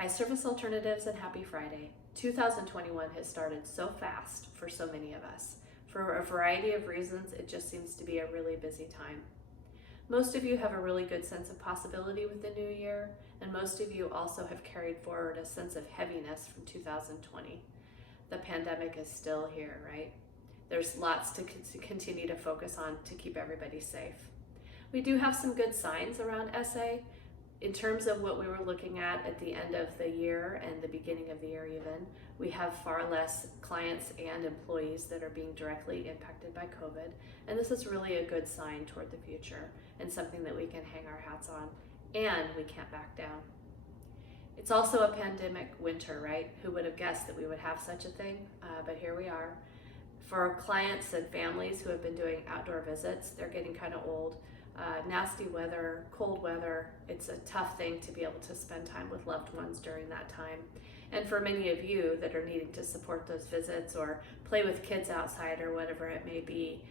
Hi, Service Alternatives, and happy Friday. 2021 has started so fast for so many of us. For a variety of reasons, it just seems to be a really busy time. Most of you have a really good sense of possibility with the new year, and most of you also have carried forward a sense of heaviness from 2020. The pandemic is still here, right? There's lots to continue to focus on to keep everybody safe. We do have some good signs around SA. In terms of what we were looking at the end of the year and the beginning of the year even, we have far less clients and employees that are being directly impacted by COVID. And this is really a good sign toward the future and something that we can hang our hats on, and we can't back down. It's also a pandemic winter, right? Who would have guessed that we would have such a thing? But here we are. For clients and families who have been doing outdoor visits, they're getting kind of old. Nasty weather, cold weather, it's a tough thing to be able to spend time with loved ones during that time. And for many of you that are needing to support those visits or play with kids outside or whatever it may be,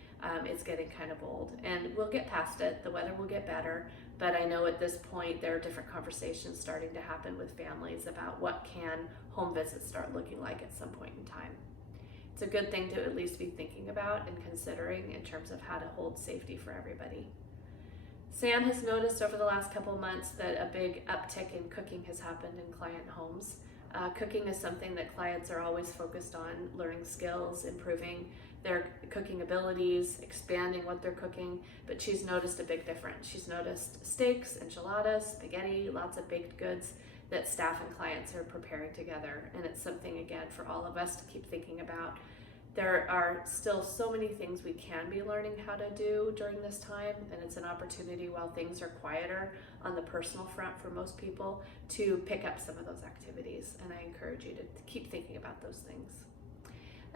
it's getting kind of old. And we'll get past it, the weather will get better, but I know at this point there are different conversations starting to happen with families about what can home visits start looking like at some point in time. It's a good thing to at least be thinking about and considering in terms of how to hold safety for everybody. Sam has noticed over the last couple of months that a big uptick in cooking has happened in client homes. Cooking is something that clients are always focused on, learning skills, improving their cooking abilities, expanding what they're cooking, but she's noticed a big difference. She's noticed steaks, enchiladas, spaghetti, lots of baked goods that staff and clients are preparing together, and it's something, again, for all of us to keep thinking about. There are still so many things we can be learning how to do during this time, and it's an opportunity while things are quieter on the personal front for most people to pick up some of those activities, and I encourage you to keep thinking about those things.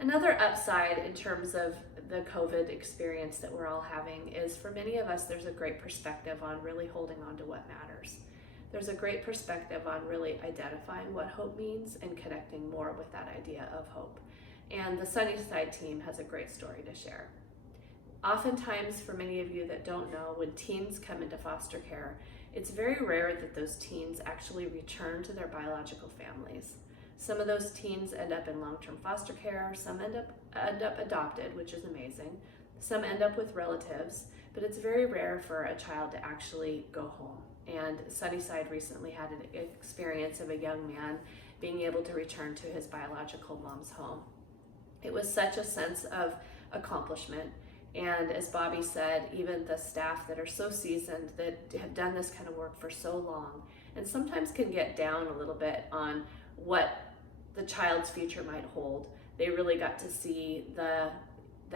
Another upside in terms of the COVID experience that we're all having is for many of us, there's a great perspective on really holding on to what matters. There's a great perspective on really identifying what hope means and connecting more with that idea of hope. And the Sunnyside team has a great story to share. Oftentimes, for many of you that don't know, when teens come into foster care, it's very rare that those teens actually return to their biological families. Some of those teens end up in long-term foster care, some end up adopted, which is amazing. Some end up with relatives, but it's very rare for a child to actually go home. And Sunnyside recently had an experience of a young man being able to return to his biological mom's home. It was such a sense of accomplishment. And as Bobby said, even the staff that are so seasoned, that have done this kind of work for so long, and sometimes can get down a little bit on what the child's future might hold, they really got to see the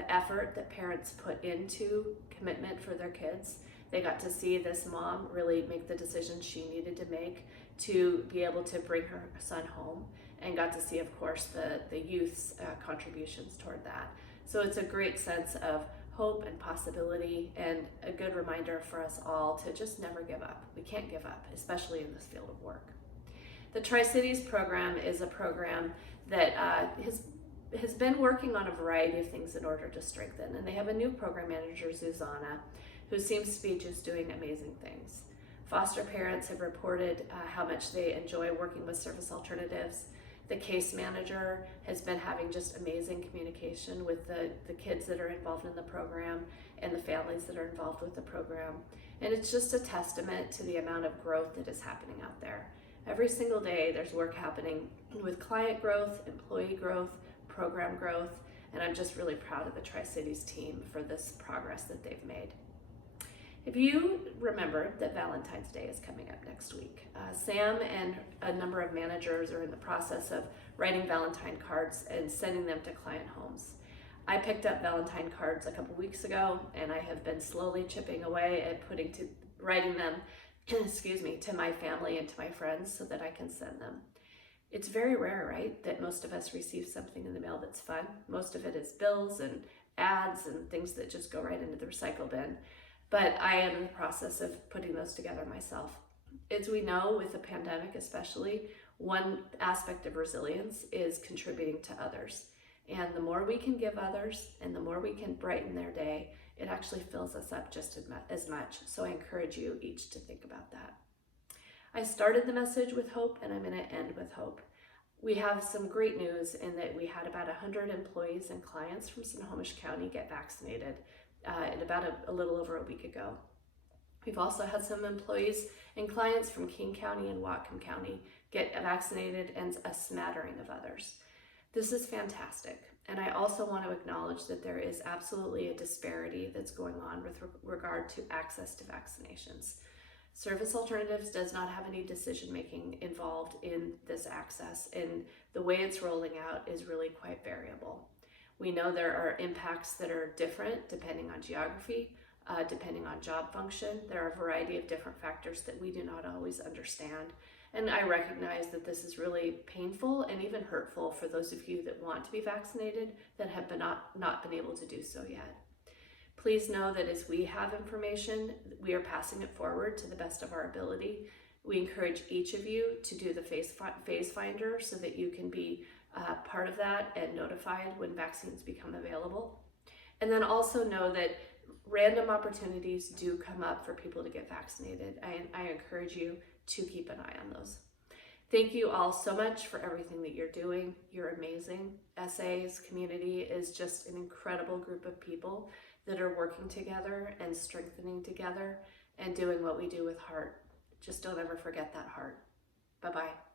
effort that parents put into commitment for their kids. They got to see this mom really make the decision she needed to make to be able to bring her son home, and got to see, of course, the youth's contributions toward that. So it's a great sense of hope and possibility, and a good reminder for us all to just never give up. We can't give up, especially in this field of work. The Tri-Cities program is a program that has been working on a variety of things in order to strengthen, and they have a new program manager, Zuzana, who seems to be just doing amazing things. Foster parents have reported how much they enjoy working with Service Alternatives. The case manager has been having just amazing communication with the kids that are involved in the program and the families that are involved with the program. And it's just a testament to the amount of growth that is happening out there. Every single day there's work happening with client growth, employee growth, program growth, and I'm just really proud of the Tri-Cities team for this progress that they've made. If you remember that Valentine's Day is coming up next week, Sam and a number of managers are in the process of writing Valentine cards and sending them to client homes. I picked up Valentine cards a couple weeks ago, and I have been slowly chipping away at writing them, to my family and to my friends so that I can send them. It's very rare, right, that most of us receive something in the mail that's fun. Most of it is bills and ads and things that just go right into the recycle bin. But I am in the process of putting those together myself. As we know, with the pandemic especially, one aspect of resilience is contributing to others. And the more we can give others and the more we can brighten their day, it actually fills us up just as much. So I encourage you each to think about that. I started the message with hope, and I'm going to end with hope. We have some great news in that we had about 100 employees and clients from Snohomish County get vaccinated in about a little over a week ago. We've also had some employees and clients from King County and Whatcom County get vaccinated, and a smattering of others. This is fantastic. And I also want to acknowledge that there is absolutely a disparity that's going on with regard to access to vaccinations. Service Alternatives does not have any decision making involved in this access, and the way it's rolling out is really quite variable. We know there are impacts that are different depending on geography, depending on job function. There are a variety of different factors that we do not always understand. And I recognize that this is really painful and even hurtful for those of you that want to be vaccinated that have not been able to do so yet. Please know that as we have information, we are passing it forward to the best of our ability. We encourage each of you to do the phase finder so that you can be part of that and notified when vaccines become available. And then also know that random opportunities do come up for people to get vaccinated. I encourage you to keep an eye on those. Thank you all so much for everything that you're doing. You're amazing. SA's community is just an incredible group of people that are working together and strengthening together and doing what we do with heart. Just don't ever forget that heart. Bye-bye.